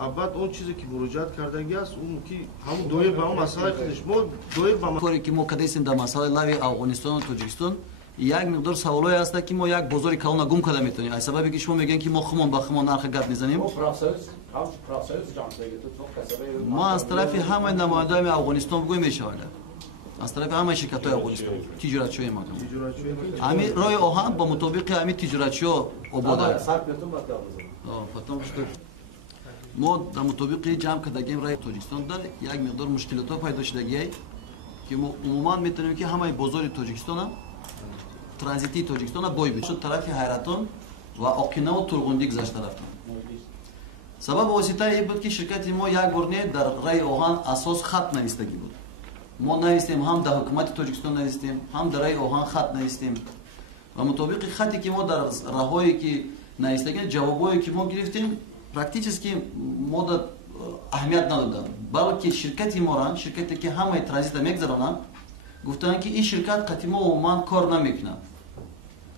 ابد اون چیزی که مراجعت کردگی است اون که همون دویر به اون مسئله خودش ما دویر به طوری که ما کدیسیم در مسئله لوی افغانستان و تاجیکستان یک مقدار سوالای هست که ما یک بازار کلان گم کرده میتونیم از سببی که شما میگن که ما خمون به خمون نرخ گپ میزنیم ما از طرف همه نمایندگان افغانستان بگویم میشود از طرف همه شرکت های افغانستان تجارتچوی ما همین راه آهن با مطابق همین تجارتچو آباد ما در مطابق جمع کردگیم راه تاجیکستان در یک مقدار مشکلات ها پیدا شدگی که ما عموما میتونیم که همه بازار تاجیکستان ترانزیتی تاجیکستان بای بشه طرف حیرتان و آقینه و ترغوندی گذشته رفتن سبب واسطه این بود که شرکت ما یک بار در راه آهن اساس خط نویستگی بود ما نویستیم هم در حکومت تاجیکستان نویستیم هم در راه آهن خط نویستیم و مطابق خطی که ما در راههایی که نویستگی جوابایی که ما گرفتیم پرکتیچسکی ما در اهمیت ندادن بلکه شرکت ما را شرکتی که همه ترانزیت میگذرونن گفتن که این شرکت قدیما عموما کار نمیکنه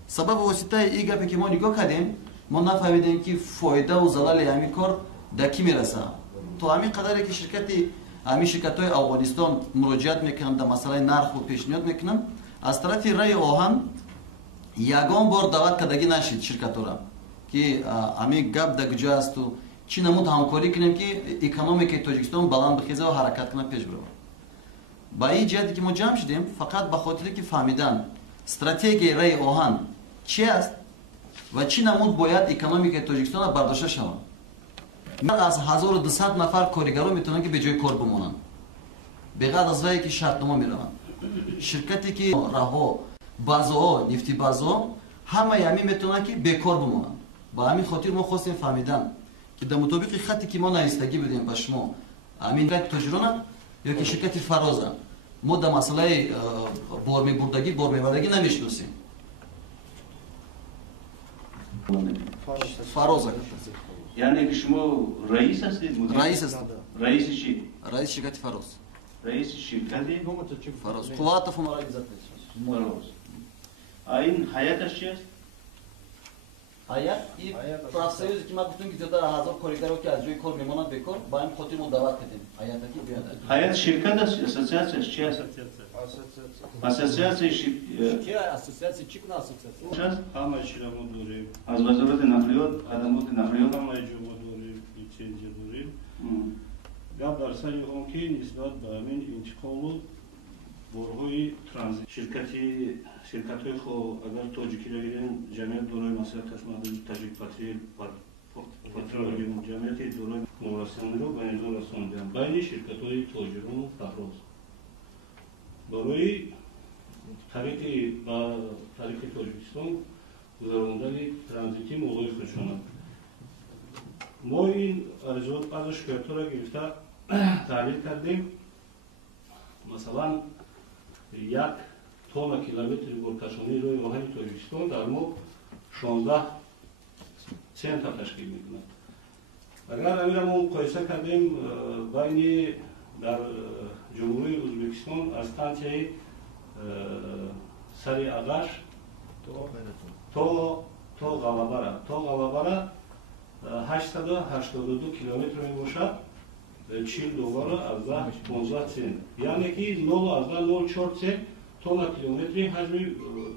سبب واسطه این گپی که ما نگاه کردیم ما نفهمیدیم که فایده و ضرر همین کار در کی میرسه تو همین قدری که همین شرکت‌های افغانستان مراجعت میکنن در مسئله نرخ و پیشنهاد میکنن از طرف رای آهن یگان بار دعوت کردگی نشید شرکت‌ها را که همین گپ در کجا است و چی نمود همکاری کنیم که اکونومیک تاجیکستان بلند بخیزه و حرکت کنه پیش بره با این جهتی که ما جمع شدیم فقط به خاطر که فهمیدن استراتژی رای آهن چی است و چی نمود باید اکونومیک تاجیکستان برداشته شود از 1200 نفر کارگران میتونن که به جای کار بمونن بغیر از وقتی که شرطنامه میروند شرکتی که راهها بازها نفتی بازها همه همین میتونن که بیکار بمونن با همین خاطر ما خواستیم فهمیدن که در مطابق خطی که ما نایستگی بدیم به شما همین تاجران یا که شرکت فرازه ما در مسئله بار میبردگی بار میبردگی نمیشناسیم فرازه یعنی که شما رئیس هستید؟ رئیس هستم. رئیس چی؟ رئیس شرکت فراز. رئیس شرکتی؟ فراز. قوات فمارای ذات. فراز. این هیئتش چی است؟ هیئت این پروسیجری که ما گفتیم که زیاده از 1000 کارگر که از جای کار میمونند بیکار با این خاطر ما دعوت کردیم. هیئت کی بیاد؟ هیئت شرکت است، اساسیاسیون چی است؟ اساسیاسیون کی اساسیاسیون چی کنه اساسیاسیون؟ همه چی را ما داریم. از وزارت نقلیات، خدمات نقلیات همه جو ما داریم، لیسانس داریم. گپ در سر اون که نسبت به همین انتقال و بارهای ترانزیت شرکت‌های خو اگر تاجیکی را گیریم جمعیت دارای مثلا تشمال تاجیک پترول جمعیت دارای نورستانی رو به نظر رساندن بین شرکت‌های تاجران و فراز برای طریق تاجیکستان گذراندن ترانزیتی موضوع خودشان ما این عرضات از شکایت‌ها را گرفته تحلیل کردیم مثلا یک تن کیلومتر گرکشانی روی آهن تاجیکستان در ما 16 سنت تشکیل می‌کند. اگر همین ما مقایسه کردیم بین در جمهوری ازبکستان از استانسیای سری آغاش تا غلبره 882 کیلومتر می باشد 40 دلار از 15 سنت یعنی که 0.04 سنت تا کیلومتری حجم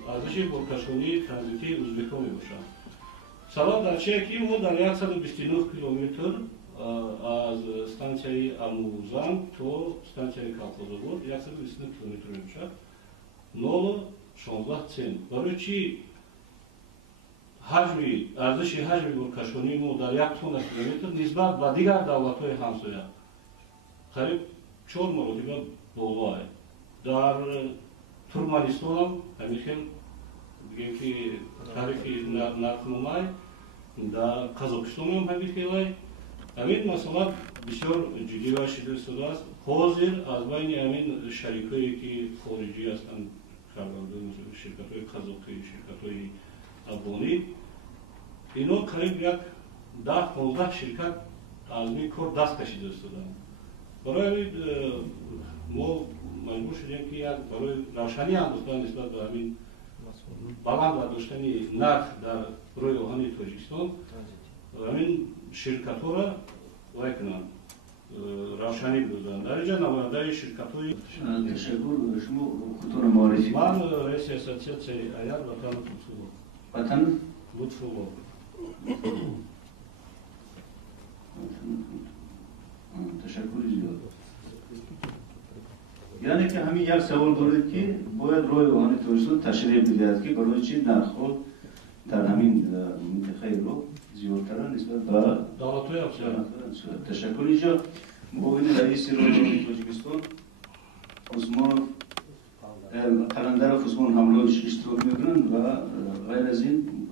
ارزش گرکشانی ترانزیتی ازبکستان می باشد. سبب در چیه که ما در 129 کیلومتر از استانسیای الموزان تا استانسیای کالپازگور 129 کیلومتر می باشد 0.16 سنت برای چی ارزش حجم گرکشانی ما در 1 تن کیلومتر نسبت به دیگر دولت‌های همسایه قریب 4 مرتبه بالا است. در ترکمنستان هم همین بگیم که تعریف نرخ‌نمای در قزاقستان هم همین است. همین مسئله بسیار جدی و شدید شده است. حاضر از بین همین شریکایی که خارجی هستند کارگردان مثل شرکت‌های قزاقی شرکت‌های افغانی اینا قریب یک 10-15 شرکت از این کار دست کشیده شدند. برای ما مجبور شدیم که برای روشنی انداختن نسبت به همین بلند برداشتن نرخ در روی آهن تاجیکستان همین شرکت‌ها را وایکنن روشنی بودن. در اینجا نماینده شرکت‌های تشکر شما خودتون معرفی من رئیس اساسیاسیون ایار وطن لطفو وطن لطفو تشکر زیاد. یعنی که همین یک سوال دارید که باید روی آن توریستان تشریح بدهد که برای چی نرخ‌ها در همین منطقه رو زیادتر نسبت به دولت‌های افزایش. تشکر. اینجا معاون رئیس روزنامه تاجیکستان عثمان قلندر عثمان حملوش اشتراک میکنند و غیر از این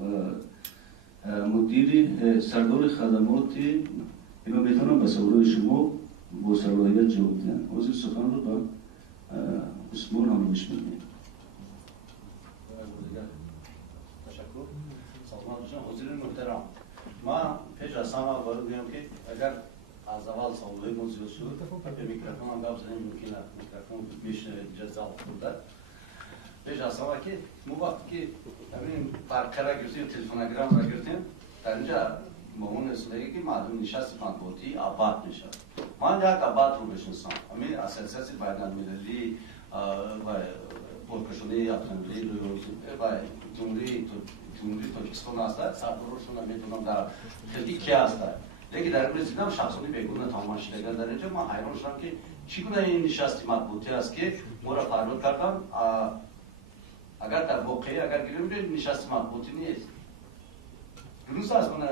مدیر سردار خدمات اینا میتونم به سوالات شما با صلاحیت جواب بدن. حاضر سخن رو به عثمان حملوش میگم. تشکر. سلمان جان حضور محترم. من پیش از همه باید بگم که اگر از اول سوالای ما زیاد شد به میکروفون هم گپ زدیم ممکنه میکروفون میشه جزا خورده. پیش از همه که ما وقتی که همین برقرار گرفتیم تلفنگرام را گرفتیم در اینجا مامون اصلاحی که معلوم نشست مطبوعاتی آباد نشست. من یک آباد رو بشناسم. همین اساسیاتی بین‌المللی و پرکشونه اتمی و جمهوری تاجیکستان هست. سردارشون هم میدونم در خیلی کی هست. لیکن در مورد دیدم شخصانی بیگونه تماشاگر در اینجا من حیران شدم که چگونه این نشست مطبوعاتی است که ما را فرمود کردن اگر در واقعی اگر گیریم نشست مطبوعاتی نیست. درست است من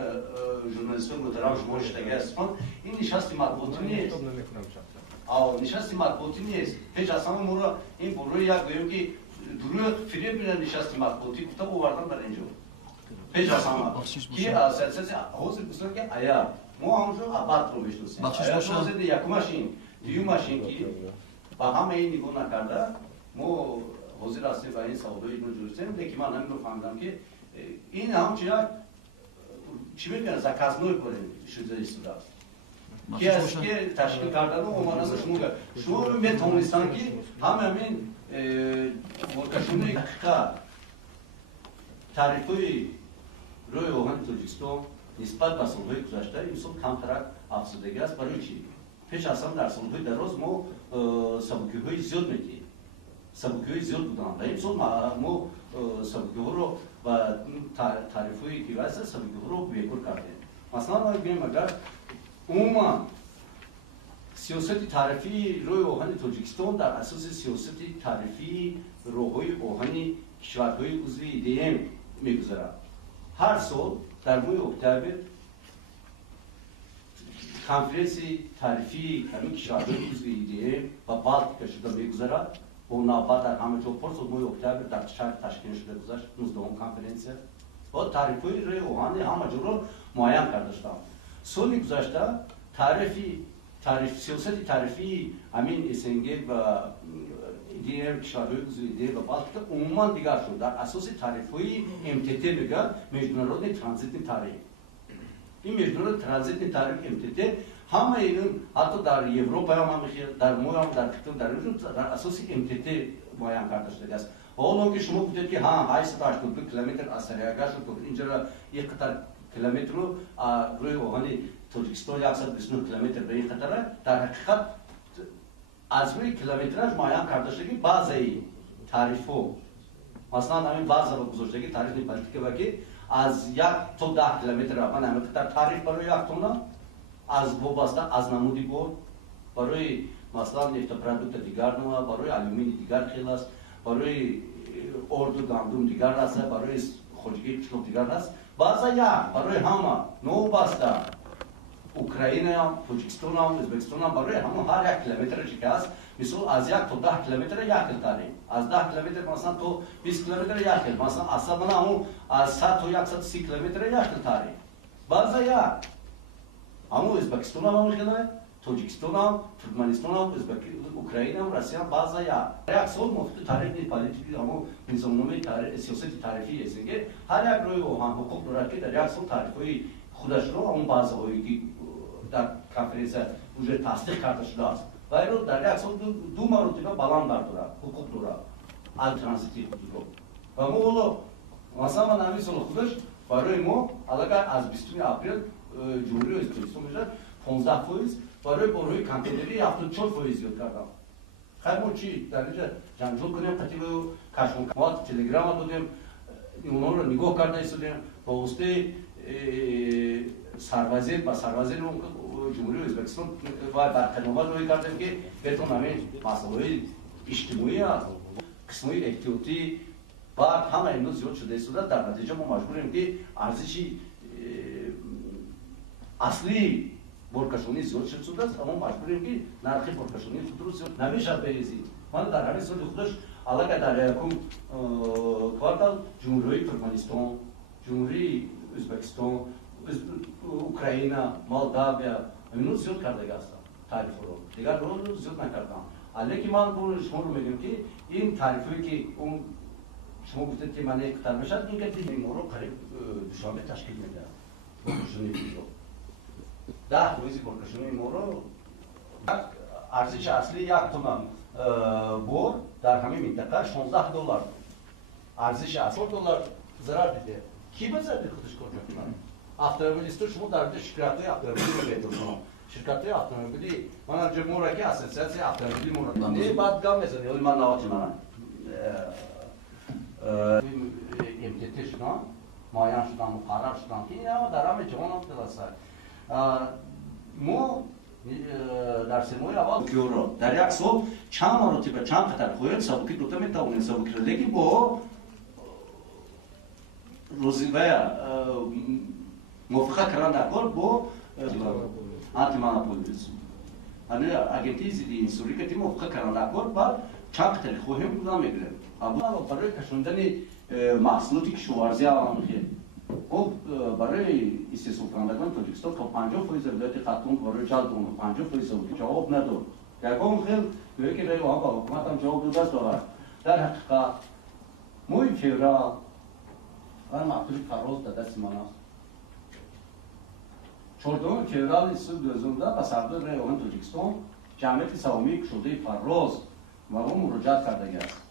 ژورنالیستان محترم شما شنیده هستید این نشست مطبوعاتی نیست. نشست مطبوعاتی نیست. هیچ اصلا ما را این بروی یک گویم که دروغ فریب میدن نشست مطبوعاتی گفته آوردن در اینجا. هیچ اصلا که اساسی حوزه بسیار که آیا ما همونجا آباد رو بشناسیم. آیا حوزه یکمش این دیومش این که با همه این نگاه نکرده ما حوزه راستی و این سوالایی رو جوستیم. لیکن من همین رو فهمیدم که این همچنین چی میگن زکازنوی کنید شده ایستاده است. که از که تشکیل کردن و عمرانه شما میتونستن که همین ورکشونه که تعریفی روی اوهان تاجیکستان نسبت به سالهای گذشته این سال کمتر افزودگی است. برای چی؟ پیش از همه در سالهای دراز ما سبکی‌های زیاد می‌دیم. سبکی‌های زیاد بودن. در این سال ما سبکی‌ها رو و تعریفی که واسه سبکی‌ها رو بیکار کردیم. مثلا ما می‌گیم اگر عموما سیاست تعریفی روی اوهان تاجیکستان در اساس سیاست تعریفی روی اوهان کشورهای عضوی ایدم می‌گذرد. هر سال در ماه اکتبر کنفرانسی تعریفی همین کشورهای عضوی ایدم و بعد که شده می‌گذرد و نوبت در همه جا پرس ماه اکتبر در شهر تشکیل شده گذشت 19ام کنفرانس و تعریفی روی اوهان همه جا رو معین کرده شد. سال گذشته سیاست تعریفی همین اسنگ و ایدم کشورهای عضوی ایدم و بعد که عموما دیگر شد در اساس تعریفی MTT میگن میجنرال ترانزیت تاریخ. این میجنرال ترانزیت تاریخ MTT همه این حتی در اروپا هم در ما هم در خطر در اساس MTT معین کرده شده است. حالا که شما گفتید که 882 کیلومتر از سریعگاه شد اینجا یک قطر کیلومتر رو روی اوهان تاجیکستان 129 کیلومتر به این خطره در حقیقت از روی کیلومترش معین کرده شده که بعضی تعریفو مثلا همین بعضی با گذاشتگی تعریف پلیتیکه و که از 1 تا 10 کیلومتر من همین در تعریف برای یک تونه از وابسته از نمودی بود برای مثلا نفت پرودوکت دیگر نوع برای آلومینی دیگر خیلی است برای ارد و گندم دیگر است برای خودجی قشلوق دیگر است بعضی برای همه نو بسته اوکراین هم تاجیکستان هم ازبکستان هم برای همه هر یک کیلومتر که است مثلا از 1 تا 10 کیلومتر یک کیل تعریف از 10 کیلومتر مثلا تو 20 کیلومتر یک کیل مثلا اصلا من همون از 100 تا 130 کیلومتر یک کیل تعریف بعضی همون ازبکستان هم خیلی تاجیکستان هم ترکمنستان هم اوکراین هم روسیه هم بعضی یک سال مفت تعریف پلیتیکی همون نظامنامه سیاست تعریفی است که هر یک روی اوهان حقوق دارد که در یک سال تعریف‌های خودش رو همون بعضی‌هایی که در کنفرانس وجود تصدیق کرده شده است و این در یک سال دو مرتبه بلند دارد حقوق دارد از ترانزیتی حقوق و ما حالا مثلا من همین سال خودش برای ما علاقه از 20 اپریل جمهوری ازبکستان میشه 15%، برای بروی کانتینری 74% زیاد کردم. خیلی ما چی در اینجا جنجال کنیم قطعی رو کشمکمات تلگرام بودیم اونا رو نگاه کرده ایستادیم با واسطه سربازی با سربازی رو جمهوری ازبکستان و برقرار روی کردیم که بهتون همین مسائل اجتماعی قسمای احتیاطی بعد همه امروز زیاد شده ایستاده در نتیجه ما مجبوریم که ارزش اصلی برکشونی زیاد شده است اما مجبوریم که نرخ برکشونی خود زیاد نمیشه بریزید. من در همین سال خودش علاقه در یکم کوارتال جمهوری ترکمنستان، جمهوری ازبکستان، اوکراینا، مالداویا اینو زیاد کرده هستم تعریف رو دیگر رو زیاد نکردم. علیه که من شما رو میگم که این تعریفی که اون شما گفتید که من یک تعریف شد این که این رو قریب دوشنبه تشکیل میده. برکشونی رو 10% برکشونی ما رو ارزش اصلی 1 تومان بور در همین منطقه $16 ارزش اصلی $4 ضرر دیده. کی به ضرر خودش کجا کنه؟ اتومبیلیست شما در مورد شرکت‌های اتومبیلی می‌دونید. شرکت‌های اتومبیلی من از جمهوری که اساساً اتومبیلی مورد بعد گام می‌زنی ولی من نوات من امتیاز شدن مایان شدن مقرر شدن که اینا در همه جهان هم درسته. ما در سمای اول کیورا در یک سال چند مرتبه چند قطر خواهید سابقی دوتا میتوانید سابقی را لیکن با روزیوه موافقه کردن در کار با آنتی مونوپولیسم. یعنی اگنتی زیدی سوریکتی موافقه کردن در کار بعد چند قطر خواهیم بودن میگیریم. اما برای کشوندن محصولاتی که شوارزی آن میخواد خب برای استحصال کنندگان تاجیکستان تا 50% ولایت خرطوم برای جلب اون 50% جواب نداد. یکم خیلی میگه که رای با حکومت هم جواب داده است در حقیقت موی فورا و مقتول فراز در دست من است. 14 فوریه سال 2010 با سردار رای اوهان تاجیکستان جمعیت سهامی شده فراز و اون مراجعت کرده است.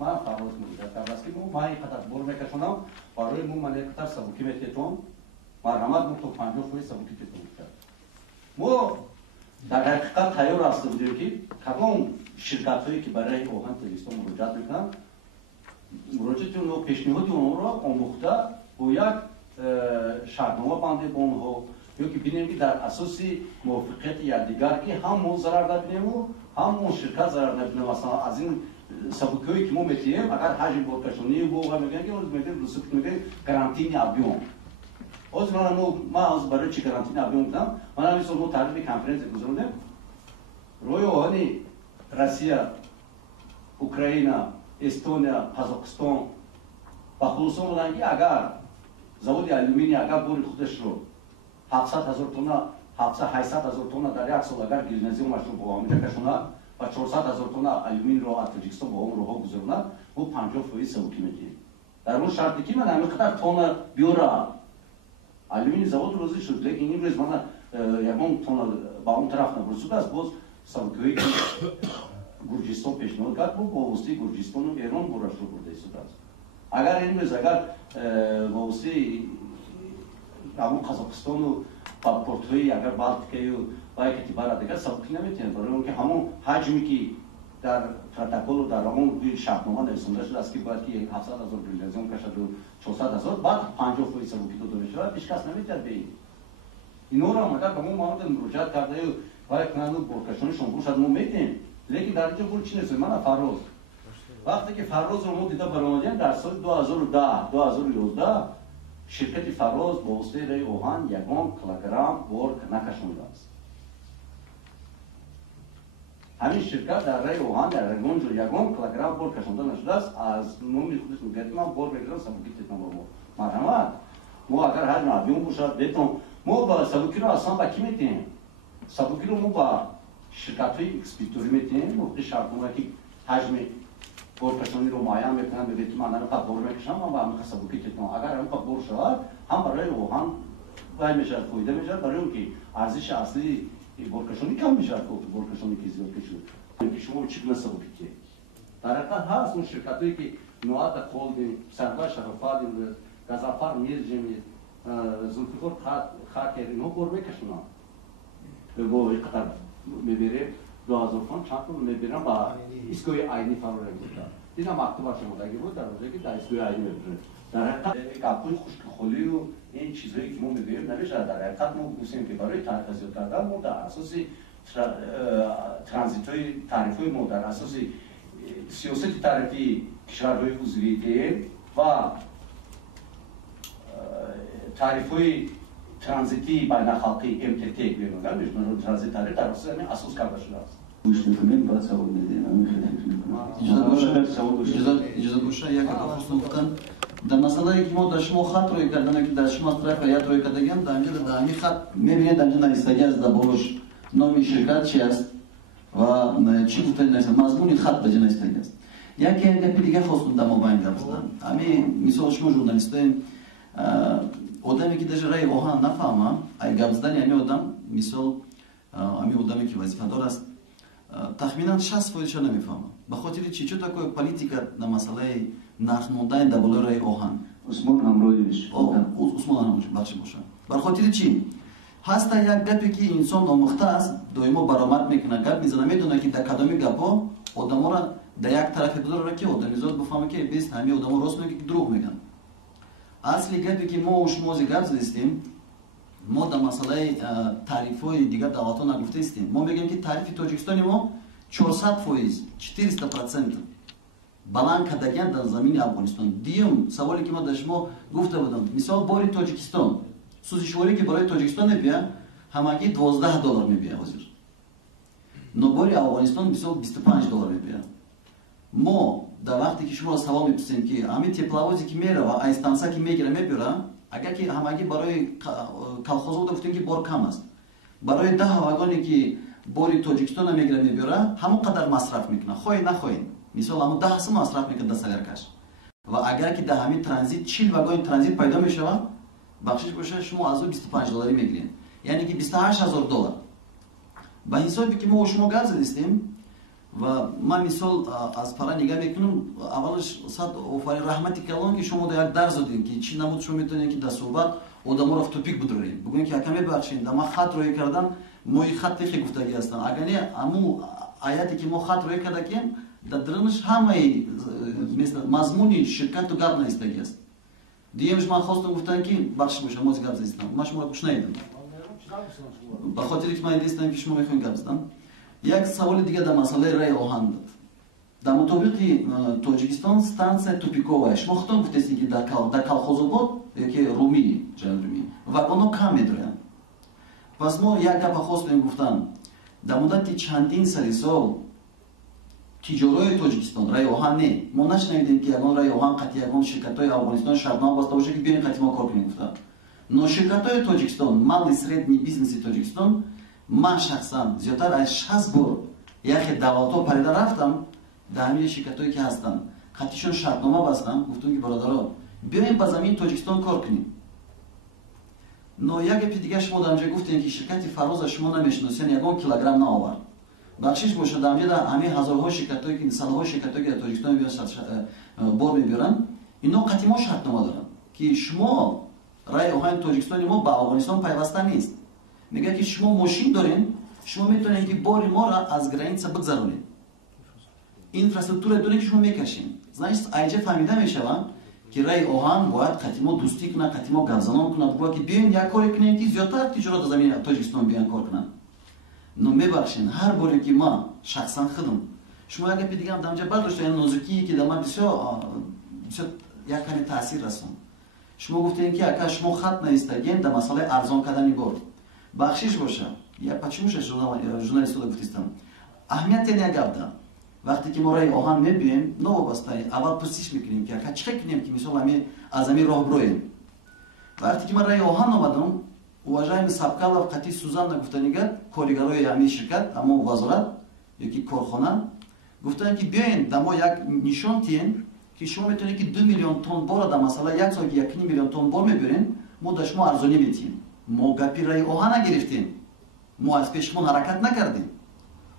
من فراز مراجعت کرده است که ما این قطعه بور میکشونم برای ما من یک قطعه سبکی میتونم مرحمت مو تو 50% سبکی تون کرد. ما در حقیقت تیار هستیم که کدام شرکت‌هایی که برای اوهان تاجیکستان مراجعت میکنن مراجعت اون پیشنهاد اون را آموخته و یک شرطنامه بنده با اونها یا که ببینیم که در اساس موافقت یکدیگر که هم ما ضرر نبینیم و هم اون شرکت ضرر نبینیم. مثلا از این سبکایی که ما میتیم اگر حجم برکشونی و میگن که اون میگن رسوب میگن گارانتی ابیون از ما از برای چی گارانتی ابیون بودم من همین سال ما تعریف کنفرانس گذاشتم روی اوهانی روسیه اوکراینا استونیا قزاقستان با خصوص بودن که اگر заводи алюминий اگر بور خودش رو 700,000 تن 800,000 تن در یک سال اگر گیرنزیومش رو با آمریکا کشونه و 400,000 تن آلومین رو از تاجیکستان با اون روها گذرونه و 50% سبکی میگیره. در اون شرطی که من همینقدر تن بیورم آلومین завод روزی شد لیکن این روز من یکم تن با اون طرف نبرسوده است باز سبکی که گرجستان پیشنهاد کرد با واسطه گرجستان و ایران برش رو برده شده است. اگر این روز اگر با واسطه همون قزاقستان و پورتوی اگر بالتیکه و باید کتیبار دیگر سبکی نمیتونه برای اون که همون حجمی که در پروتکل و در همون شرطنامه نویسنده شده است که باید که 700,000 گیرنزیوم کشد و 400,000 بعد 50% سبکی داده بشه هیچ کس نمیتونه بگه. اینا رو اگر به ما مراجعت کرده و باید کنند و برکشونشون باشد ما میتیم لیکن در اینجا بول چی نیست من فراز وقتی که فراز رو ما دیده برآمدیم در سال 2010 2011 شرکت فراز با واسطه رای اوهان یکم کیلوگرم بور نکشونده است. همین شرکت در رای اوهان در رگونج یکم کیلوگرم بور کشونده نشده است. از نومی خودش میگه من بور میگیرم سبکی تیتم با مرحمت ما اگر حجم ابیون باشد بیتون ما با سبکی رو اصلا با کی میتیم سبکی رو ما با شرکت های اکسپیتوری میتیم موقع شرطنامه که حجم برکشونی رو معین میکنن بگید من الان بور میکشم من با همین سبکی تیتم اگر هم بور شود هم برای اوهان وای میشه فایده میشه برای اون که ارزش اصلی برکشونی کم میشه برکشونی که زیاد کشید که شما چی گونه سبکی در حقیقت هست اون شرکتایی که نوعات خولدین سرفا شفافادین گازافار میرجمی زلفیکور خاک اینو بور میکشونن با قطر میبره 2000 فون چند تا میبرن با ایستگاه آینی فرار میکنن دیدم مکتوب شمردگی بود در روزی که در ایستگاه آینی میبرن در حقیقت کپوی خشکخولی و این چیزایی که ما میبینیم نمیشه در حقیقت ما گفتیم که برای تجهیزات کردن ما در اساس ترانزیت‌های تعریف‌های ما در اساس سیاست تعریفی کشورهای عضوی دیم و تعریف‌های ترانزیتی بین‌الخلقی MTT میگن میشنن ترانزیت تعریف در اساس کرده شده است. مشتتمین باید سوال ندیم همین خیلی اجازه باشه یک خصوص گفتن در مسئله که ما در شما خط روی کردن که در شما طرف هیئت روی کردگیم در اینجا در همین خط میبینید در اینجا نوشتگی است در باش نام شرکت چی است و چی گفته نیست مضمون خط بجا نوشتگی است یکی گپ دیگه خواستم در مابین گپ زدم همین مثال شما ژورنالیستین آدمی که در رای آهن نفهمه ای گپ زدن یعنی آدم مثال همین آدمی که وظیفه‌دار است تخمینا 60% نمیفهمه به خاطر چی چطور که پالیتیکا در مسئله نرخ موندن در بالای رای آهن عثمان همراهی بشه عثمان همراهی بخش باشه به خاطر چی هست یک گپی که انسان آموخته است دائما برآمد میکنه گپ میزنه میدونه که در کدام گپا آدما را در یک طرف بذاره که آدمیزاد بفهمه که بیست همه آدما راست میگن که دروغ میگن اصلی گپی که ما و شما گپ زدیم ما در مسئله تعریف‌های دیگر دعوت‌ها نگفته استیم ما میگیم که تعریف تاجیکستان ما 400% 400% баланд кардаган дар замини Афғонистон. Дiyum саволе ки мо дар шумо гуфта будам. Мисол бори Тоҷикистон. Сӯзишворӣ ки барои Тоҷикистон мебия, ҳамагӣ $12 мебия ҳозир. Но бори Афғонистон мисол $25 мебия. Мо дар вақте ки шумо савол мепурсем ки ҳамин тепловозе ки мерава, ай станса ки мегира мебира, агар ки ҳамагӣ барои колхозҳо гуфтем ки бор кам аст. Барои 10 вагоне ки бори Тоҷикистон мегира мебира, ҳамон қадар масраф мекунад. Хоҳед нахоҳед. Мисол ҳамон 10 сум масраф мекунад дар саляркаш. Ва агар ки дар ҳамин транзит 40 вагони транзит пайдо мешавад, бахшиш боша шумо аз ӯ $25 мегиред. Яъне ки $28000. Ба ҳисоби ки мо шумо гап задистем ва ман мисол аз пара нигаҳ мекунам, аввалаш сад офарин раҳмати калон ки шумо дар як дарс додем ки чӣ намуд шумо метавонед ки дар суҳбат одаморо в тупик бидоред. Бугӯем ки яка мебахшед, дар ман хат роҳӣ кардан мои хат техи гуфтагӣ ҳастанд. Агар не ҳамун аяте ки мо хат роҳӣ кардагем, дар дрнш ҳамаи мазмуни ширкату гап наистагӣ аст. Диемш ман хостам гуфтам ки бахшиш боша мо гап задистам. Ман шуморо гӯш надидам. Ба хотире ки ман дидистам ки шумо мехоҳед гап задам. Як саволи дига дар масъалаи раи оҳан буд. Дар мутобиқи Тоҷикистон станция тупиковая. Шумо худтон гуфтед ки дар Колхозобод яке Румӣ, ҷаноби Румӣ, вагонҳо кам медоранд. Пас мо як гапа хостем гуфтам. Дар муддати чандин сари сол тиҷораи Тоҷикистон раи оҳан не. Мо нашнавидем ки ягон раи оҳан қати ягон ширкатҳои Афғонистон шартнома баста боша ки биёин қати мо кор кунем гуфта. Но ширкатҳои Тоҷикистон, малли средни бизнеси Тоҷикистон ман шахсан зиёдтар аз 60 бор яхе давлатҳо парида рафтам дар ҳамин ширкатҳое ки ҳастанд. қатишон шартнома бастам, гуфтам ки бародаро биёем ба замини Тоҷикистон кор кунем. Но як гапи дига шумо дар онҷо гуфтем ки ширкати Фароза шумо намешиносед, ягон килограмм наовард. Бахшиш боша дар онҷо дар ҳамин ҳазорҳо ширкатҳое ки салҳо ширкатҳое ки дар Тоҷикистон мебиёранд бор мебиёранд, ино қати мо шартнома доранд ки шумо раи оҳани Тоҷикистони мо ба Афғонистон пайваста нест. Мегӯяд ки шумо мошин доред, шумо метавонед ки бори моро аз граница бигзаронед. Инфраструктура доред ки шумо мекашед. Значит, айҷа фаҳмида мешавад ки раи оҳан бояд қати мо дӯстӣ кунад, қати мо гапзанон кунад, бояд ки биёем як коре кунем ки зиёдтар тиҷорат дар замини Тоҷикистон биёян кор кунанд. Но мебахшед, ҳар боре ки ман шахсан худам шумо як гапи дигаам дар онҷо бардоштед, яъне нозукие ки дар ман бисёр як каме таъсир расонд. Шумо гуфтед ки ака шумо хат навистагем дар масъалаи арзон кардани бор. Бахшиш боша, я почему же журналисту гуфтистам? Аҳамияти як гап да. Вақте ки мо раи оҳан мебиёем, новобаста аввал пурсиш мекунем ки ака чӣ кунем ки мисол аз ҳамин роҳ бироем. Вақте ки ман раи оҳан омадам, уважаемый Сабкалов қати Сузанна гуфтанига коригарои ҳамин ширкат, ҳамон вазорат ёки корхона гуфтанд ки биёен дар мо як нишон тиҳен ки шумо метавонед ки 2 миллион тонн бора дар масъала як соли 1.5 миллион тонн бор мебирем, мо дар шумо арзонӣ метиҳем. Мо гапи раи оҳан нагирифтем. Мо аз пешмон ҳаракат накардем.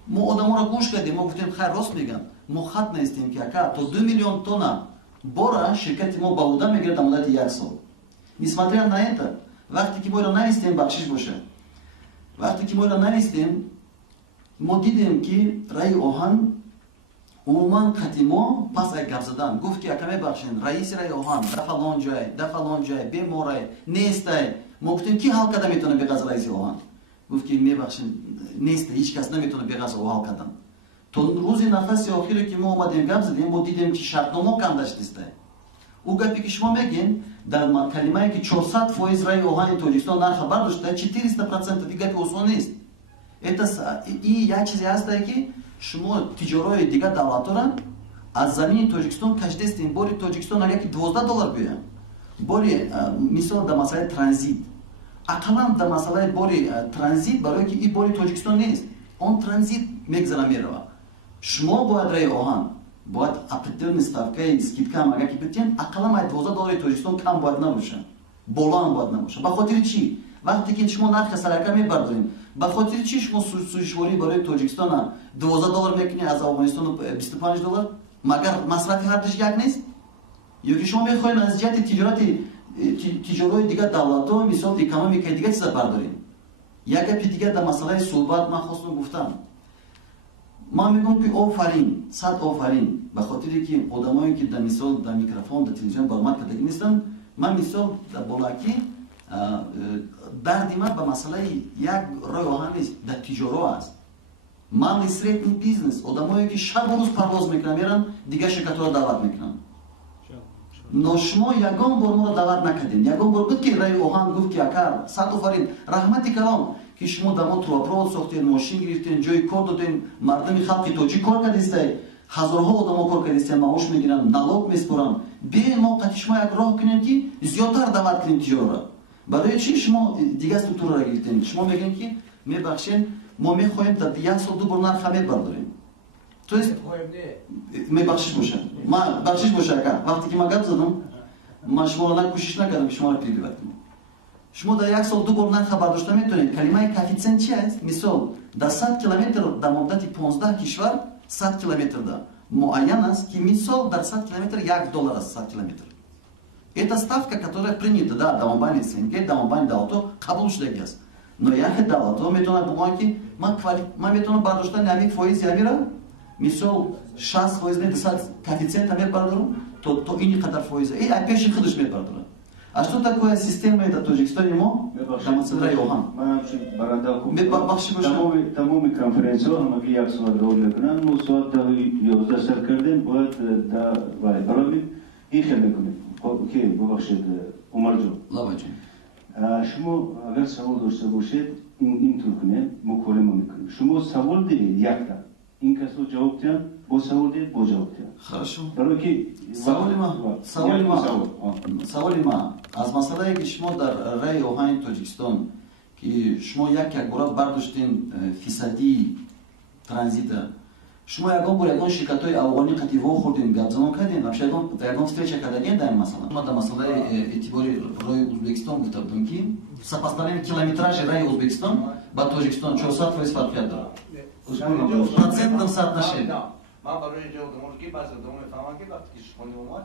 Мо одаморо гӯш кардем, мо гуфтем хайр рост мегӯянд. Мо хат наистем ки ака то 2 миллион тонна бора ширкати мо ба уда мегирад дар муддати 1 сол. Несмотря на это, вақте ки мо иро навистем, бахшиш боша, وقتی که ما را ننیستیم ما دیدیم که رای اوهان عموما قطعی ما پس یک گپ زدن گفت که اکمه بخشین رئیس رای اوهان در فلان جای بیماره نیسته ما گفتیم کی حل کده میتونه بغض رئیس اوهان گفت که میبخشین نیسته هیچ کس نمیتونه بغض او حل کردن تو روز نفس آخری که ما اومدیم گپ زدیم ما دیدیم که شرطنامه کم داشتیسته او گپی که شما میگین در کلمه‌ای که 400% رای اوهان تاجیکستان نرخ برداشته 400% دیگه که اصول نیست این یک چیزی هست که شما تجارای دیگه دولت‌ها از زمین تاجیکستان کشیدین باری تاجیکستان اگر که $12 بیان باری مثال در مسئله ترانزیت اقلا در مسئله باری ترانزیت برای که این باری تاجیکستان نیست اون ترانزیت میگذره میره شما باید رای اوهان باید определенной ставкой скидка اگر که بتین اقلا $12 تاجیکستان کم باید نباشه بالا هم باید نباشه به خاطر چی وقتی که شما نرخ سرکه میبردارین به خاطر چی شما سوشواری برای تاجیکستان $12 میکنی از افغانستان $25 مگر مصرف هردش یک نیست یا که شما میخواین از جهت تجارت دیگه دولت‌ها مثال اکونومیک دیگه چیزا بردارین یک گپ دیگه در مسئله صحبت من خواستم گفتم من میگم که آفرین صد آفرین به خاطری که آدمایی که در مثال در میکروفون در تلویزیون برآمد کردگی نیستن من مثال در بالاکی دردی من به مسئله یک رای اوهان نیست در تجارت است مال سریتنی بیزنس آدمایی که شب و روز پرواز میکنن میرن دیگه شرکت‌ها را دعوت میکنن نو شما یگان بار ما را دعوت نکردین یگان بار بود که رای اوهان گفت که اکر صد آفرین رحمتی کلام که شما در ما تروپرود ساختین ماشین گرفتین جای کار دادین مردم خلق تاجیک کار کردیسته هزارها آدم کار کردیسته معاش میگیرن نالوگ میسپرن بیاین ما قطعی شما یک راه کنیم که زیادتر دعوت کنیم تجارت را برای چی شما دیگه استруктура را گرفتین شما میگین که میبخشین ما میخوایم تا 10 سال دو بار نرخ میبرداریم تو است میبخشش باشه ما بخشش باشه که وقتی که ما گپ زدم ما شما را کوشش نکردم که شما را پیدا کنم شما در یک سال دو بار نرخ برداشته میتونید کلمه کوفیسیانت چی است مثال در 100 کیلومتر در مدت 15 کشور 100 کیلومتر دا معین است که مثال در 100 километр $1 است 100 километр это ставка которая принята да дамбани сенге дамбани давто қабул шудагӣ аст но яке давлатҳо метавонад бигӯянд ки ман метавонам бардоштани ҳамин фоизи ҳамира мисол 60% не 100 коэффициента мебардорам то ини қадар фоиза и пеши худаш мебардорад а что такое система это Таджикистане мо дамасадаи оҳан тамоми конференсияҳо ҳамагӣ як соат давом мекунанд мо соат 11 сар кардем бояд барои ин хел мекунем ки бубахшед умарҷон шумо агар савол дошта бошед интур кунем муколима мекунем шумо савол диҳед якта ин касо ҷавоб диҳанд бо савол диҳед бо ҷавоб диҳанд хорошо барои ки саволи ма аз масъалае ки шумо дар раи оҳани тоҷикистон ки шумо як бора бардоштин фисадии транзита шумо ягон бор ягон ширкатҳои афғонӣ қатъи вохӯрдин гапзанон кардин вообще ягон встреча кардагин дар ин масъала ма дар масъалаи эътибори рои ӯзбекистон гуфта будам ки сопоставление километражи раи ӯзбекистон ба тоҷикистон 400% фарқият дорад процентном соотношении من برای جواب دادم که بعضی آدم‌ها می‌فهمن که وقتی که شما اومد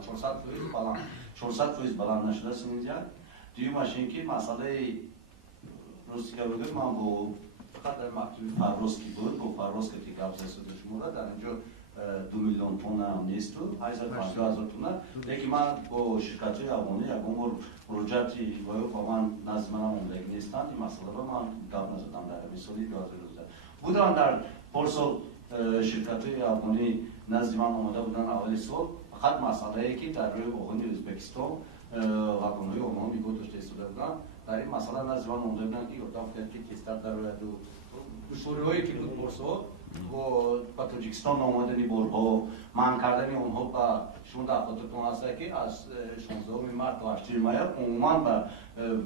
400% بلند نشده سینجا دیگه ماشین که مسئله روزی که بود من با فقط مکتوب فراز کی بود با فراز که گفته شده شما را در اینجا 2 میلیون تن هم نیست و 50,000 تن لیکن من با شرکت‌های افغانی یکم بار مراجعتی با من نزد من اومده نیستند این مسئله رو من گفت نزدم در مثالی 2019 بودن در پارسال شرکت‌های افغانی نزد من آمده بودن اول سال فقط مسئله‌ای که در روی افغانی ازبکستان واگن‌های آنها میگذاشته ایستاده بودن در این مسئله نزد من آمده بودن که گفتم که تستر در روی دشواری‌هایی که بود پارسال با تاجیکستان آمدنی بارها من کردن آنها با شما در خاطرتون هست که از 16 مارس تا 8 مای عموما به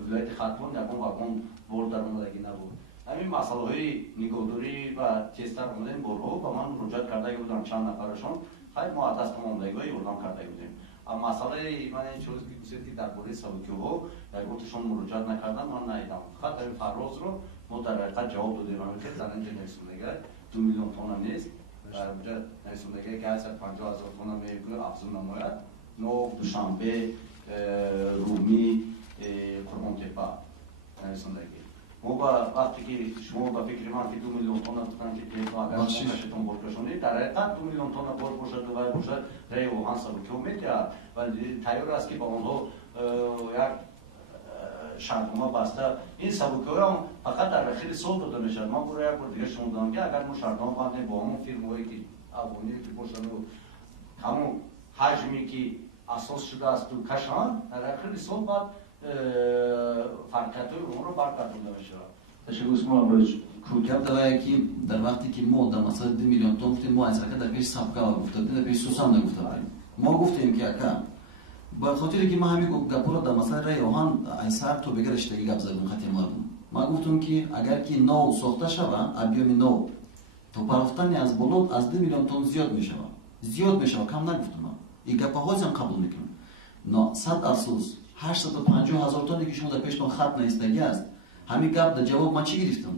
ولایت خرطوم یکم واگن وارد در آمدگی نبود همین مسئله های نگهداری و تستر آمدن بارها با من مراجعت کرده بودم چند نفرشون خیلی ما از آمدگی اعلام کرده بودیم اما مسئله من این چیزی که گفتید درباره سابقه‌ها در گفتشون مراجعت نکردم من ندیدم فقط این فراز رو ما در حقیقت جواب دادیم که در اینجا نرسوندگی 2 میلیون تن نیست در اینجا نرسوندگی که 150,000 تن میگه افزون نماید نو دوشنبه رومی قربان تپه نرسوندگی ما وقتی که شما با فکر من که 2 میلیون تن گفتن که اگر شما برکشونی در حقیقت 2 میلیون تن بار باشد و باشد رای اوهان سبکی میتونه ولی تیار است که با اونها یک شرطنامه بسته این سبکی هم فقط در اخیر سال داده میشد. ما برای یک بار دیگه شنیدم که اگر ما شرطنامه بندیم با همون فیرمایی که افغانی که باشن و همون حجمی که اساس شده است تو کشان در اخیر سال بعد فرقیت اون رو برگردونده میشه. تشکر ما امروز کوتاه دوایی که در وقتی که ما در مثلا 2 میلیون تن گفتیم ما از در پیش سابقه گفتیم در پیش سوسان نگفتیم ما گفتیم که اکا با خاطر که ما همین گپورا در مثلا رای اوهان ایسر تو بگرش دیگه گپ زدیم خاطر ما گفتم که اگر که نو ساخته شود ابیوم نو تو پرفتنی از بلوط از 2 میلیون تن زیاد میشه کم نگفتم این گپ ها هم قبول میکنم نه 100 افسوس 850,000 تنی که شما در پیش ما خط نیستگی است همین گپ در جواب من چی گرفتم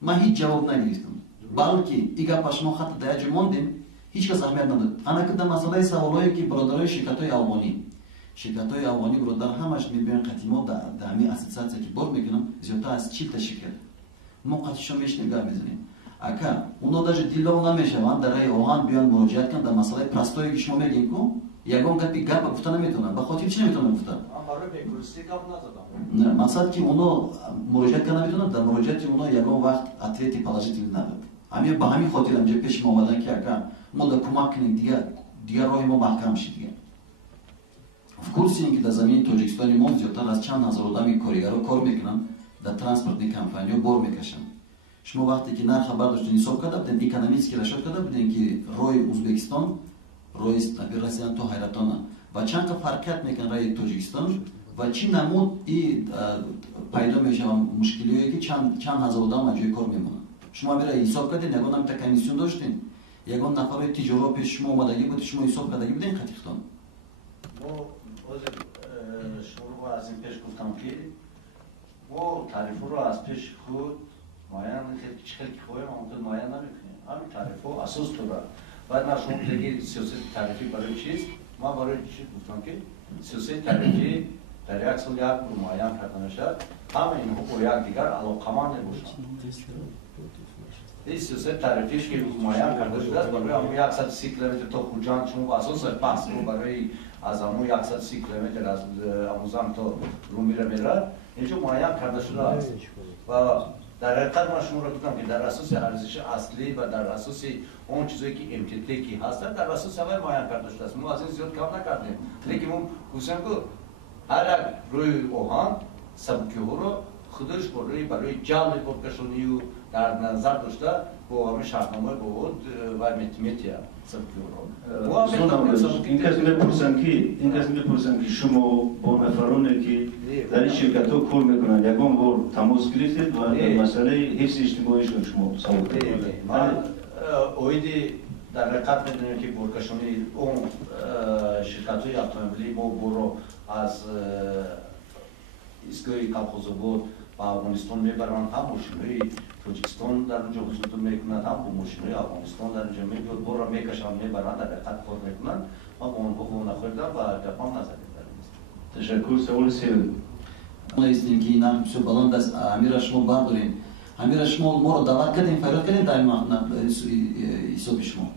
من هیچ جواب نگرفتم بلکه این گپ شما خط در اجا موندیم هیچ کس اهمیت نداد. انا که در مسئله سوالایی که برادرای شرکت‌های افغانی برادر همش میبینن قدیما در همین اساساتی که بار میکنم زیادتر از 40 تا شرکت ما قطعشون میشنیم گپ میزنیم اکا اونا даже دیلو نمیشون در رای اوهان بیان مراجعت کنن در مسئله پرستایی که شما میگین کو یگان گپ گفتن نمیتونن به خاطر چی نمیتونن گفتن برای بکرسی گپ نزدم نه مقصد که اونا مراجعت کنن نمیتونن در مراجعت اونا یگان وقت اتلیت پالاژیتیل نداد همین با همین خاطر هم پیش ما اومدن که اکا ما در کمک کنیم دیگه راه ما محکم شه دیگه в курсе اینکه در زمین تاجیکستان ما زیادتر از چند هزار آدم کارگرا کار میکنن در ترانسپورت کمپانی بار میکشن شما وقتی که نرخ برداشتین حساب کرده بودین اکونومیکس رشد کرده بودین که روی ازبکستان روی رسیدن تو حیرتانه و چند تا فرقیت میکن رای تاجیکستان و چی نمود این پیدا میشه مشکلی که چند هزار آدم اونجا کار میمونن شما برای حساب کردین یگان هم تا کمیسیون داشتین یگان نفر تجارت پیش شما اومدگی بود شما حساب کردگی بودین قطعاً شما رو از این پیش گفتم که ما تعریف رو از پیش خود معین خیلی خواهیم آمدن معین نمیکنیم همین تعریف ها اساس تو را بعد ما شما دیگه سیاست تعریفی برای چیست ما برای چی گفتم که سیاست تعریفی در یک سال یک رو معین کرده نشد همه این با یک دیگر علاقمند نباشد این سیاست تعریفیش که معین کرده شده است برای همون 130 کیلومتر تا خوجان شما اساس پس برای از همون 130 کیلومتر از آموزان تا رو میره اینجا معین کرده شده است و در حقیقت من شما را بگم که در اساس ارزش اصلی و در اساس اون چیزایی که امتیتی که هستن در اساس همه معین کرده شده است ما از این زیاد کار نکردیم لیکن اون گفتم که هر یک روی اوهان سبکی ها رو خودش برای جلب برکشونی و در نظر داشته با همه شرطنامه بود و متیه سبکی رو این کسی میپرسن که شما با نفرانی که در این شرکت ها کار میکنن یکان بار تماس گرفتید و در مسئله حفظ اجتماعیشون شما سوال کنید من اویدی در حقیقت میدونیم که برکشونی اون شرکت های اتومبیلی ما برو از ایستگاه کلخوزآباد و افغانستان میبرن هم ماشین‌های تاجیکستان در اونجا حضور میکنند هم با ماشین‌های افغانستان در اونجا میبرن برو میکشن میبرن در حقیقت کار میکنن ما با اونها خود نخوردم و گپام نزدیم در این تشکر سوال سوم نیستیم که این هم بسیار بلند است امیر شما برداریم امیر شما ما رو دعوت کردیم فریاد کردیم در حساب شما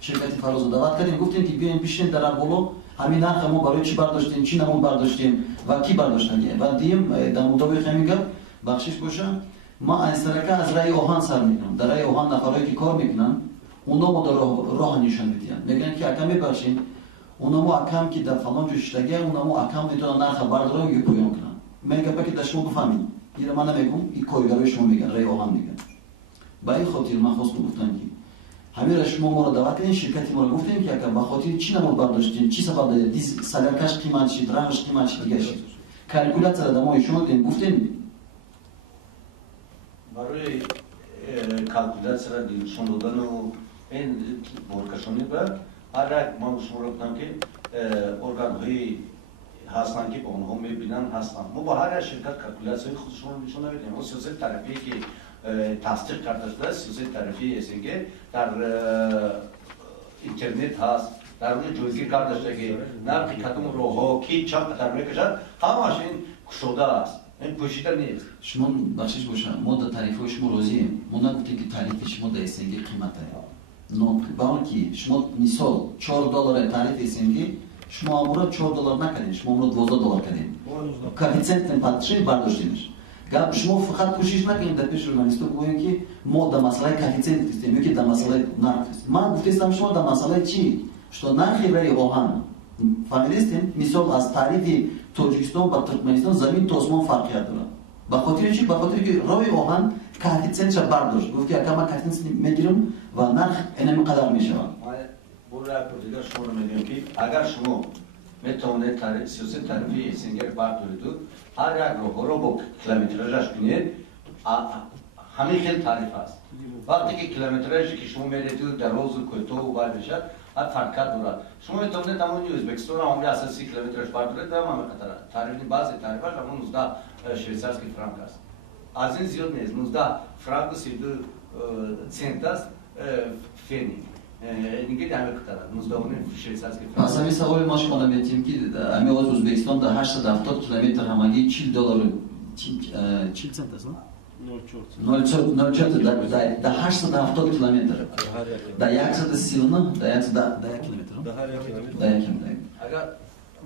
شرکت فراز رو دعوت کردیم گفتیم که بیاین بشین در بالا همین نرخ ما برای چی برداشتیم چی نمون برداشتیم و کی برداشتن و دیم در مطابق همین گپ بخشش باشه ما از سرکه از رای اوهان سر میکنم در رای اوهان نفرایی که کار میکنن اونا ما در راه نشان میدن میگن که اکم ببخشین اونا ما اکم که در فلان جوشتگی اونا ما اکم میتونن نرخ برداره و پویان کنن میگه که در شما بفهمید این من نمیگم این کارگرای شما میگن رای اوهان میگن با این خاطر من خواستم گفتم که همین شما ما رو دعوت کردین شرکتی ما رو گفتیم که اگر به خاطر چی نمود برداشتین چی سبب دادید دیز سلرکش قیمت شد رهش قیمت شد دیگه شد کالکولاتور دادم شما دین گفتین برای کالکولاتور دیشون دادن و این برکشانی بعد هر یک ما شما رو گفتم که ارگان های هستن که با اونها میبینن هستن ما با هر شرکت کالکولاتور خودشون رو نشون نمیدیم ما سیاست تعریفی که تصدیق کرده شده است سیاست تعریفی است که در اینترنت هست در اون جایگیر کرده شده که نرخ کدوم روها کی چند قدر میکشد همش این شده است این پوشیده نیست. شما بخشش باشه ما در تعریف های شما راضیم. ما نگفتیم که تعریف شما در SNG قیمت نه. بلکه شما مثال $4 تعریف SNG شما امروز $4 نکردین، شما امروز $12 کردین. کوفیشنت پادشاهی برداشتینش. گپ شما فقط کوشش نکنید در پیش ژورنالیست‌ها بگویید که ما در مسئله کوفیشنت هستیم یا که در مسئله نرخ هستیم. من گفتم شما در مسئله چی؟ что نرخ رای اوهان فهمیدین؟ مثال از تعریف تاجیکستان با ترکمنستان زمین تا آسمان فرقیت داره. به خاطر چی؟ به خاطر که رای اوهان کوفیشنتش برداشت. گفت که اگر من کوفیشنت میگیرم و نرخ اینم قدر میشه. برای پروژه شما رو میگم که اگر شما میتونید تعریف سیاست تعریفی SNG رو بردارید هر یک رو با کیلومتراژش کنید همین خیلی تعریف است. وقتی که کیلومتراژی که شما میرید دراز و کوتاه و باید بشه فرق داره. شما میتونید همون ازبکستان عمری اساسی کیلومترش بردارید و همه قطعا تعریف بعضی تعریفش همون 19 شویسارسکی فرانک است. از این زیاد نیست. 19 فرانک و 32 سنت است فنی. اینکه دامه قطعا 19 شویسارسکی فرانک. پس همین سوال ما شما نمیتیم که همین از ازبکستان در 870 کیلومتر همگی $40 40 سنت است. 0.4 در 870 کیلومتر در 130 در 100 کیلومتر در 1 کیلومتر اگر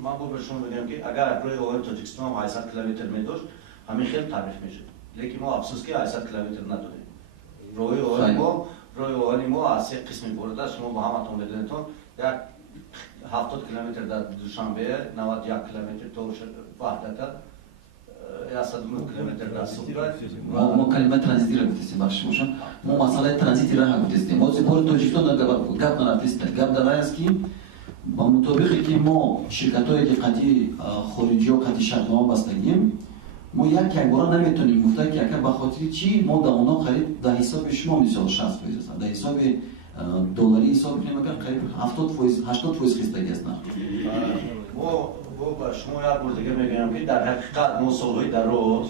من به شما بگم که اگر روی اوهان تاجیکستان 800 کیلومتر میداشت همین خیلی تعریف میشه لیکن ما افسوس که 800 کیلومتر نداریم روی اوهان ما از سه قسم برده شما با همتون بدونتون یک 70 کیلومتر در دوشنبه 91 کیلومتر تا وحدت ما کلمه ترانزیتی را گفتیم بخش باشم ما مسئله ترانزیتی را هم گفتیم ما زیبار تاجیکستان گپ نرفتیم گپ در است که با مطابقی که ما شرکت‌هایی که قطعی خارجی و قطعی شرطنامه بستگیم ما یک بار نمیتونیم گفته که اگر به خاطر چی ما در اونا قریب در حساب شما مثال 60% در حساب دلاری حساب کنیم اگر قریب 70% 80% خستگی است نه با شما یک بار دیگه میگم که در حقیقت ما سالهای دراز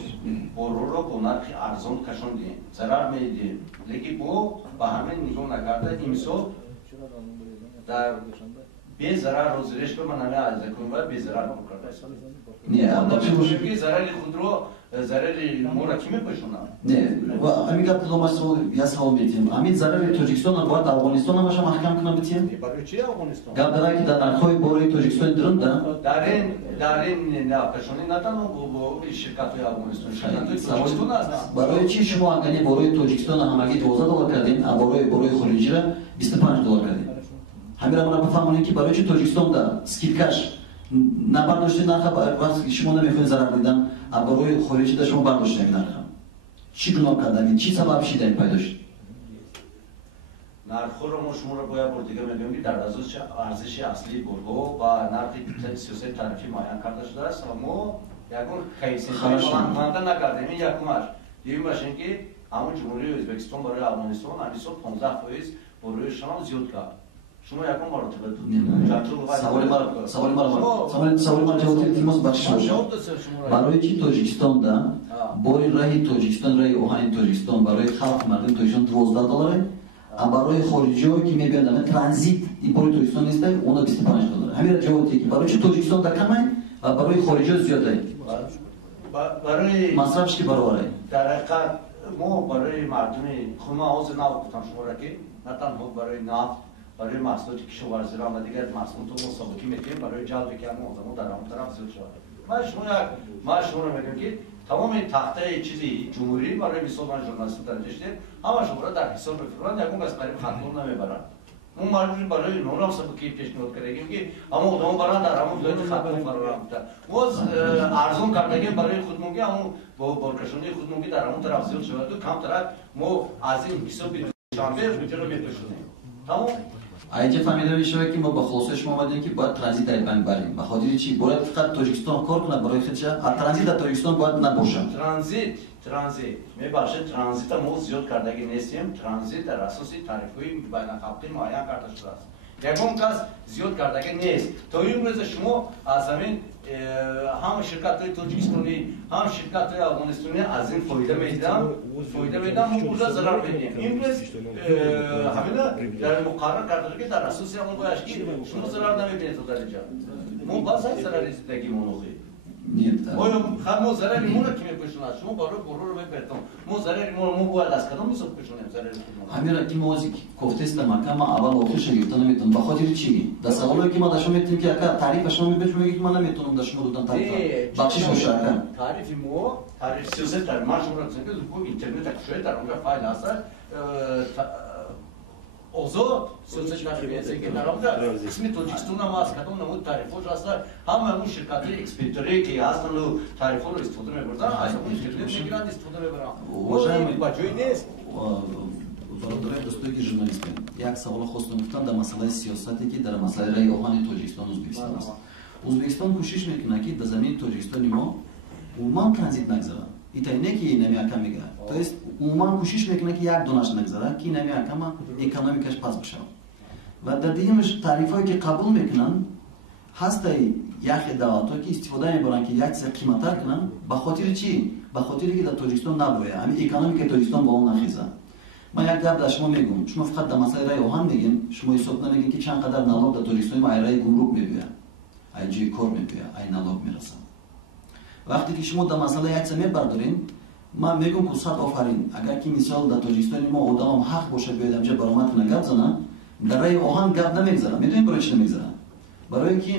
برو رو با نرخ ارزان کشوندیم ضرر میدیم لیکن با همین نگاه نکرده امسال در بی ضرر رو زیرش به من همه عرضه کنیم و بی ضرر رو کرده نه البته که ضرر خود رو ضرر ما را کی میپوشونن نه و همین گپ تو ما یا سوال میتیم همین ضرر تاجیکستان باید افغانستان هم محکم کنم بتیم برای چی افغانستان گپ داره که در نرخ‌های بالای تاجیکستان درن در این ناقشانی نه تنها با شرکت‌های افغانستان تاجیکستان هستن برای چی شما اگر بالای تاجیکستان همگی $12 کردین بالای خارجی را $25 کردین همین را من بفهمونیم که برای چی تاجیکستان در اسکیلکش نبرداشتین نرخ وقتی شما نمیخواین ضرر بدن برای خارجی در شما برداشتین نرخ چی گناه کردین چی سبب شده این پیدا شد نرخ رو ما شما رو باید بار دیگه میگم که در ارزش اصلی برگو و نرخ سیاست تعریفی معین کرده شده است و ما یکون کیفیت مانده نکردیم این یکمش دیگه باشه که همون جمهوری ازبکستان برای افغانستان همیشه 15% برای شما زیاد کرد شما یکم مرتبه سوال ما جواب تیموس بخش باشه برای چی تاجیکستان دا برای راه تاجیکستان راه اوهان تاجیکستان برای خلق مردم تاجیکستان $12 برای خارجی‌ها که می‌بینن ترانزیت برای تاجیکستان نیست اونا $25 همین جواب که برای چی تاجیکستان دا کمه و برای خارجی‌ها زیاده برای مصرفش که برابره در حقیقت ما برای مردم خونه آز نفت گفتم شما را که نه تنها برای نفت برای محصولاتی کشاورزی را و دیگر محصولات رو مسابقه می‌کنیم برای جلب کردن آدم‌ها در اون طرف زیاد شده. ما شما رو میگم که تمام تخته چیزی جمهوری برای مثال من ژورنالیست درجشته همه شما را در حساب بفرستن یکم از قریب خطر نمیبرن. ما مجبوریم برای نورم سبکی پیشنهاد کردیم که اما آدم‌ها برن در همون جای خطر فرار کنند. ما ارزان کردیم برای خودمون که همون با بارکشانی خودمون که در همون طرف زیاد شده تو کم طرف ما از این حساب شامل رو می‌پوشونیم. تمام اینجا فهمیده میشه که ما با خلاصش ما اومدیم که باید ترانزیت در بند بریم. بخاطر چی؟ باید فقط تاجیکستان کار کنه برای خودش. ترانزیت در تاجیکستان باید نباشه. ترانزیت میباشه ترانزیت ما زیاد کردگی نیستیم. ترانزیت در اساس تعریف‌های بین‌المللی معین کرده شده است. یکم کس زیاد کردگی نیست. تا این روز شما از همین هم شرکت‌های تاجیکستانی هم شرکت‌های افغانستانی از این فایده میدن ما بوده ضرر میدیم. این روز همین در مقرر کرده که در اساس همون باشه که شما ضرر نمیبینید تا درجه ما باز ضرر زندگی منوخی Нет. Мы заряли муна, кем я пошел, а шум бару буру мы пертом. Мы заряли муна, мы буа ласкадом, мы соб пошел, заряли муна. Амира ки мозик кофтест мака ма авал охиш гирта наметон ба хотири чи да саволо ки ма да шумо метим ки ака тариф шумо мебеш меги ки ма наметонам да шумо додан тариф бахшиш боша ака тарифи мо тариф сиёсат дар машмура ценке зубу интернет акшоя дар онга файл аста озод сиёсат тарифи дар онга исми тоҷикистон ам аст кадом намуд тарифош аста ҳама ҳамун ширкатҳои экспедиторие ки ҳастан тарифҳоро истифода мебурдан аз ҳамун интернет мегиранд истифода мебаранд ба ҷои нест бародарои дӯстои журналисти як саволо хостам гуфтан дар масъалаи сиёсате ки дар масъалаи раи оҳани тоҷикистон ӯзбекистон аст ӯзбекистон кӯшиш мекунад ки дар замини тоҷикистони мо умуман транзит нагзарад итаи не ки нами ака мегӯяд то есть умуман кӯшиш мекунад ки як донаш нагзарад ки нами акама экономикаш паст бошад ва дар дигимаш тарифҳое ки қабул мекунанд ҳастаи яхе давлатҳое ки истифода мебаранд ки як чиза қиматтар кунанд ба хотири чи ба хотире ки дар тоҷикистон наброяд ҳамин экономикаи тоҷикистон боло нахезад من یک گپ در شما میگم شما فقط در مسئله رای آهن میگین شما حساب نمیگین که چند قدر نالوگ در تاجیکستان ما رای گمرک میبیه ای جی کار میبیه ای نالوگ میرسه وقتی که شما در مسئله یک سمه بردارین من میگم که صد آفرین اگر که مثال در تاجیکستان ما آدم حق باشه بیاید اینجا برآمد کنه گپ زنه در رای آهن گپ نمیگذارن میدونین برای چی نمیگذارن برای که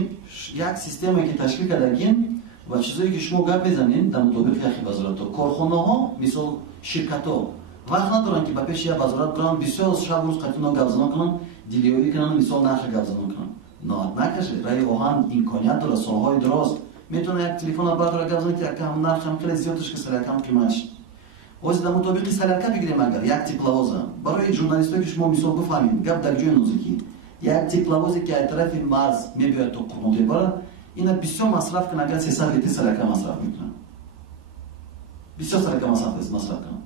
یک سیستمی که تشکیل کردگین و چیزایی که شما گپ میزنین در مطابق یخی وزارت کارخانه ها مثال شرکت ها وقت ندارن که با پیش یک وزارت برن بسیار شب روز قطعا گپزنان کنن دیلیوری کنن مثال نرخ گپزنان کنن نه نکشه رای آهن امکانیت داره سالهای دراز میتونه یک تلفن برداره گپزنه که کم نرخ هم خیلی زیادش که سر کم قیمتش واسه در مطابق سرکه بگیریم اگر یک تیپ لوازه برای ژورنالیستایی که شما مثال بفهمید گپ در جای نزدیکی یک تیپ لوازی که از طرف مرز میبیاد تو قرموطی بره اینا بسیار مصرف کنه اگر 300 لیتر سرکه مصرف میکنن بسیار سرکه مصرف کنن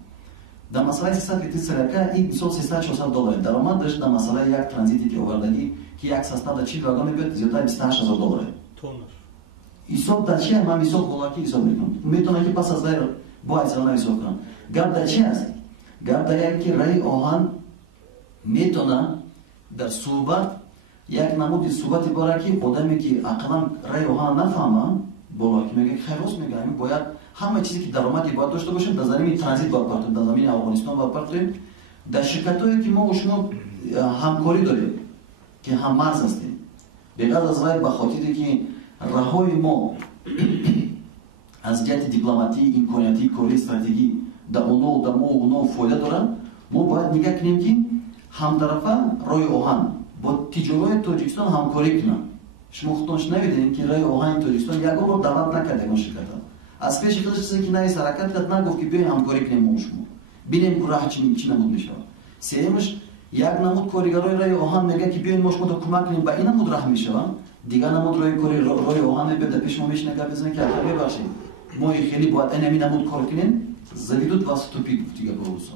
در مسئله 300 لیتر سرکه این مثال 300-400 دلار درآمدش در مسئله یک ترانزیتی که آوردگی که یک ساعت در 40 واگن میبود زیادتر 28000 دلار حساب در چی من حساب بلاکی حساب میکنم میتونم که پس از دایر با ایسان حساب کنم گپ در چی است گپ در یک که رای آهن میتونه در صحبت یک نمود صحبتی باره که آدمی که عقلا رای آهن نفهمه بلاکی میگه خیروس میگه باید همه چیزی که درآمدی باید داشته باشیم در زمین ترانزیت باید پرتیم در زمین افغانستان باید پرتیم در شرکت‌هایی که ما و شما همکاری داریم که هم مرز هستیم بغیر از غیر به خاطر که راههای ما از جهت دیپلماتی امکانیاتی کاری استراتژی در اونو در ما و اونا فایده دارن ما باید نگاه کنیم که همطرفه رای آهن با تجارت تاجیکستان همکاری کنن شما خودتون نمی‌دونید که رای آهن تاجیکستان یک بار دعوت نکرده اون شرکت‌ها از پیش خودش چیزی که نایست حرکت کرد نگفت که بیاین همکاری کنیم با شما ببینیم که راه چی نمود میشه سومش یک نمود کارگرای رای آهن میگه که بیاین ما شما رو کمک کنیم با این نمود راه میشه دیگه نمود رای آهن میبرد پیش ما میشینه که بزنه که آخه ببخشید ما خیلی باید این نمود کار کنیم زلیدود واسه توپی گفتیگه بروسا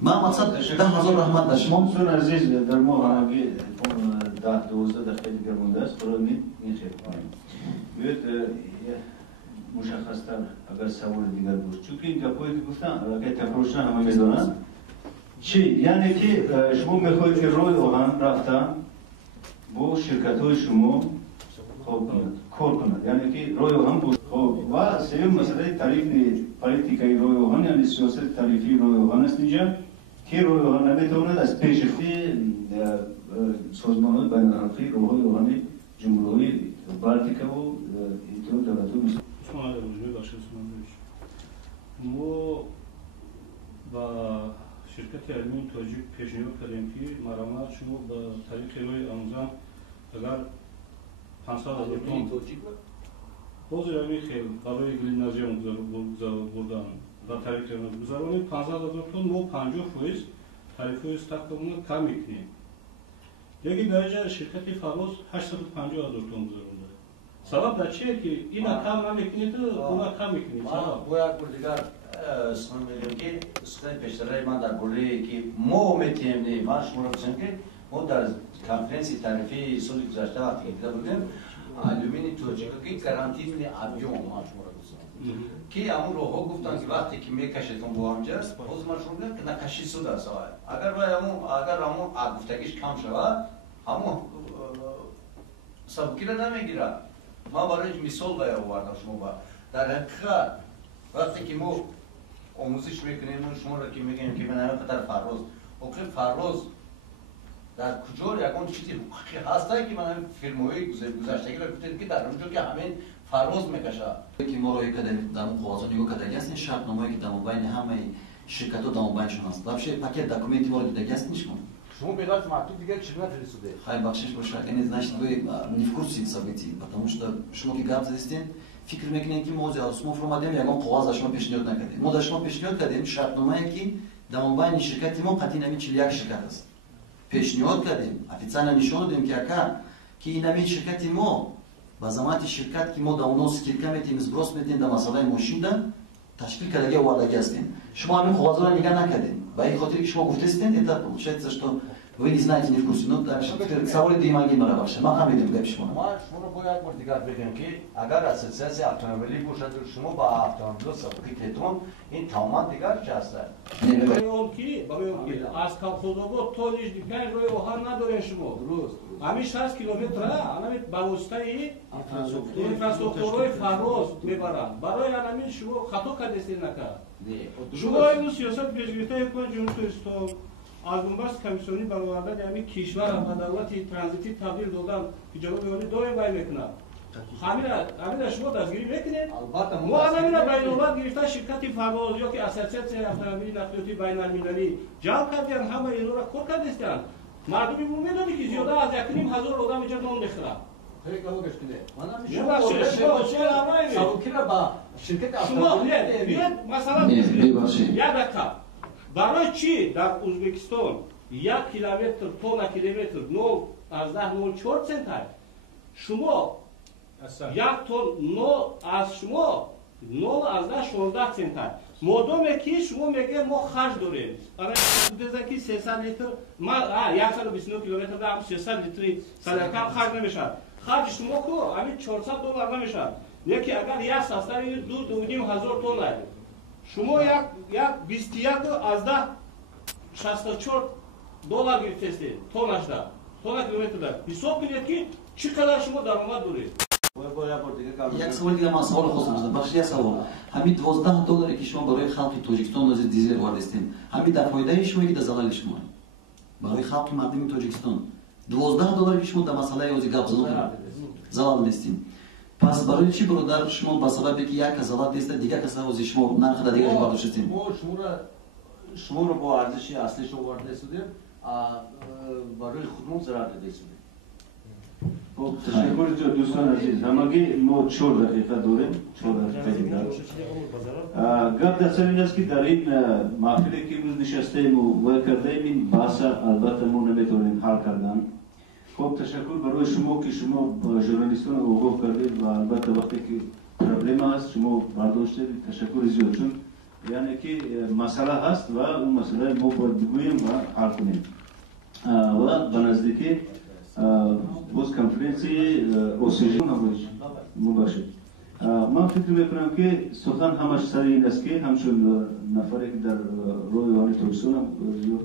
ما مقصد 10000 رحمت به شما سون عزیز در ما هنگی 10-12 دقیقه دیگر مونده است برای میخیر میاد مشخص‌تر اگر سوال دیگر بود چون این گپایی که گفتم اگر تکرارش همه میدونن چی یعنی که شما میخواید که روی آهن رفتن با شرکت‌های شما کار کند یعنی که روی آهن بود و سوم مسئله تعریف پالیتیکای روی آهن یعنی سیاست تعریفی روی آهن است اینجا که روی آهن نمیتواند از پیشرفتی سازمان‌های بین‌المللی روی آهن جمهوری بلتیکا و اینطور دولت‌های ما با شرکت علمی تاجیک پیشنهاد کردیم که مرامت شما با طریق روی آموزان اگر 500,000 تن باز روی خیلی برای گلینازیون بردن با طریق گذارانی 500,000 تن ما 50% تعریف‌های استخدامون کم میکنیم یکی درجه شرکت فراز 850,000 تن گذارونده سبب در چیه که این کم نمیکنید اونا کم میکنید ما باید بردیگر سخن میگم که سخن پیشترهای من در بوله که ما میتونیم من شما رو بسیم که ما در کنفرانسی تعریفی سالی گذشته وقتی که دیده بودیم علومین توجیهی که گارانتی من ابیوم ما شما رو بسیم که همون روها گفتن که وقتی که میکشتون با همجاست باز من شما بگم که نکشی سود است اگر همون گفتگیش کم شود همون سبکی رو نمیگیره ما برای مثال آوردم شما در حقیقت وقتی که ما آموزش میکنیم شما را که میگیم که من همه قطر فراز حقوق فراز در کجا یکان چیزی حقوقی هسته که من همین فیلم‌های گذشتگی را گفتید که در اونجا که همین فراز میکشه که ما روی کدام دامو قوانین نگاه کردیم است شرطنامه‌ای که دامو بین همه شرکت‌ها دامو بینشون هست. واقعاً پاکت دکومنتی مورد دیگه است نیست. شما بغیر مکتوب دیگه چی написали? Хай бахшиш бошад. Яъне значит вы не в курсе событий, потому что шумо ки гап задистин фикр мекунед ки мо зиёд шумо фурмадем ягон қоғоз дар шумо пешниҳод накардем. Мо дар шумо пешниҳод кардем шартномае ки дар мобайни ширкати мо қатъи нами 41 ширкат аст. Пешниҳод кардем, официально нишон додем ки ака ки ин ами ширкати мо ба замати ширкат ки мо дар он скидка метем сброс метем дар масъалаи мошинда ташкил кардаги овардаги ҳастем. Шумо ҳамин қоғозҳоро нигоҳ накардем. Ба ин хотире ки шумо гуфтастен это получается что вы не знаете, не в курсе. Ну, да, саволи Димаги Марабаша. Махам видим, как шумо. Ма шумо бояд мор дигар бегем ки агар ассоциация автомобили бошад, шумо ба автомобил сабуқитетон ин тамоман дигар ҷаста. Барои ки аз Кавхозобод то Нижникай роҳи оҳан надорем шумо. Дуруст. Ҳамин 60 километр ҳамин ба воситаи инфраструктураи фароз мебаранд. Барои ҳамин шумо хато кардестед накард. Шумо имрӯз сиёсат пешгирифтаи ҳукумати ҷумҳурии Ислом аз бонбаст комиссиони баровардани ҳамин кишвар ба давлати транзитӣ табдил додан иҷоба меёни доим вай мекунад. ҳамина шумо дастгирӣ мекунед. Мо ҳамина байномад гирифта ширкати фароз ё ки ассотсиатсияи автомобили нақлиёти байналмилалӣ ҷалб кардианд ҳама инҳоро кор кардестанд. мардуми мо медонӣ ки зиёда аз 1000 одам иҷо нон мехӯрад. برای چی در ازبکستان 1 کیلومتر تا 1 کیلومتر 0.04 سنت شما 1 تن از شما 0.16 سنت مادامی که شما میگه ما خرج داریم برای بودن که 300 لیتر ما 129 کیلومتر دارم 300 لیتر سالکم خرج نمیشه خرج شما کو همین $400 نمیشه یکی اگر یک ساستر 2,500 تن شما یک 21 از 64 دلار گرفتید تونش دا تون کیلومتر دا حساب کنید که چقدر شما درآمد دارید. یک سوال دیگه ما سوال خواستم بزنم. بخش یک سوال. همین 12 دلاری که شما برای خلق تاجیکستان از دیزل واردستین. همین در فایده شما که در ضرر شما. برای خلق مردم تاجیکستان 12 دلاری که شما در مسئله اوزی گپ زدن ضرر نیستین. پس برای چی برادر شما با سببی که یک ازالت دست دیگه کسا از شما نرخ دیگه برداشتین؟ ما شما رو با ارزش اصلیش رو وارد شدیم برای خودمون ضرر دادیم. تشکر دوستان عزیز. همگی ما 4 دقیقه داریم. 4 دقیقه دیگر. گپ در سر این است که در این محفلی که امروز نشستیم و کردیم این بحث البته ما نمیتونیم حل کردن. خب تشکر برای شما که شما ژورنالیستان رو آگاه کردید و البته وقتی که پرابلم هست شما برداشتید تشکر زیاد چون یعنی که مسئله هست و اون مسئله ما باید بگوییم و حل کنیم و به نزدیکی باز کنفرانسی اوسیژن مباشد. من فکر میکنم که سخن همش سر این است که همچون نفری که در روی وانی توسون هم زیاد